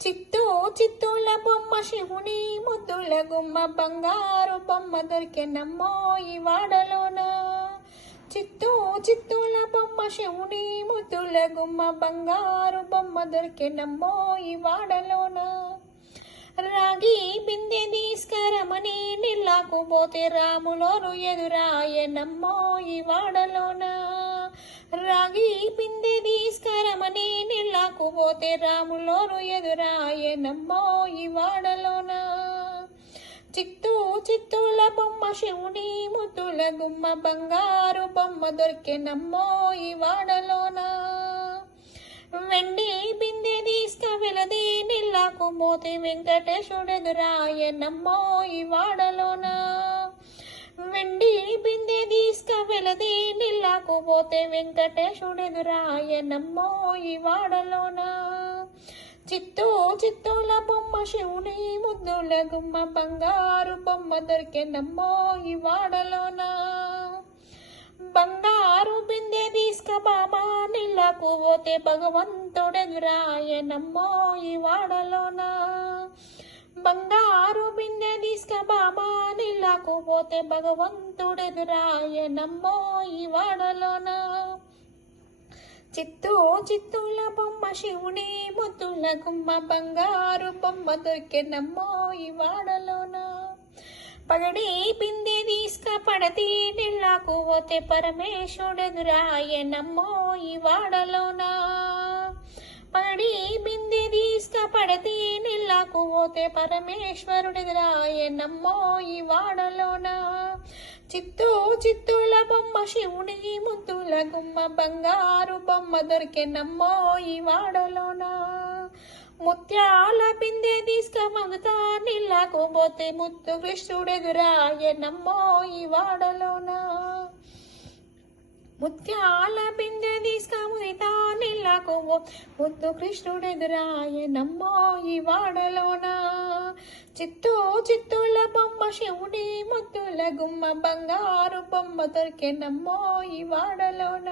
చిత్తూ చిత్తూల బొమ్మ శివుని ముద్దుల గుమ్మ బంగారు బొమ్మ దొరికెనమ్మో ఈ వాడలోన. చిత్తూ చిత్తూల బొమ్మ శివుని ముద్దుల గుమ్మ బంగారు బొమ్మ దొరికెనమ్మో ఈ వాడలోన. రాగి బిందె తీసుకరమని నిల్లాకు పోతే రాములోరు ఎదురాయనమ్మో ఈ వాడలోన. రాగి బిందె తీసుకరమని నిల్లాకు పోతే రాములోరు ఎదురాయనమ్మో ఈ వాడలోన. చిత్తూ చిత్తూల బొమ్మ శివుని ముద్దుల గుమ్మ బంగారు బొమ్మ దొరికెనమ్మో ఈ వాడలోన. వెండి బిందె తీసుక వెలది నిల్లాకు పోతే వెంకటేశుడెదురాయనమ్మో ఈ వాడలోన. వెండి బిందె తీసుక వెలది నిల్లాకు పోతే వెంకటేశుడెదురాయనమ్మో ఈ వాడలోన. చిత్తూ చిత్తూల బొమ్మ శివుని ముద్దుల గుమ్మ బంగారు బొమ్మ దొరికెనమ్మో ఈ వాడలోన. బంగారు బిందె తీసుక బాబా నిల్లాకు పోతే భగవంతుడెదురాయనమ్మో ఈ వాడలోన. బంగారు బిందె తీసుక బాబా నిల్లాకు పోతే భగవంతుడెదురాయనమ్మో ఈ వాడలోన. చిత్తూ చిత్తూల బొమ్మ శివుని ముద్దుల గుమ్మ బంగారు బొమ్మ దొరికెనమ్మో ఈ వాడలోన. పగడి బిందె తీసుక పడతి నిల్లాకు పోతే పరమేశుడెదురాయనమ్మో ఈ వాడలోన. పగడి బిందె తీసుక పడతి నిల్లాకు పోతే పరమేశ్వరుడెదురాయనమ్మో ఈ వాడలోన. చిత్తూ చిత్తూల బొమ్మ శివుని ముద్దుల గుమ్మ బంగారు బొమ్మ దొరికెనమ్మో ఈ వాడలోన. ముత్యాల బిందె తీసుక మమత నిల్లాకు పోతే ముత్తు కృష్ణుడెదురాయనమ్మో ఈ వాడలోన. ముత్యాల బిందె తీసుక ముదిత నిల్లాకు ముత్తు కృష్ణుడెదురాయనమ్మో ఈ వాడలోన. చిత్తూ చిత్తూల బొమ్మ శివుని ముద్దుల గుమ్మ బంగారు బొమ్మ దొరికెనమ్మో ఈ వాడలోన.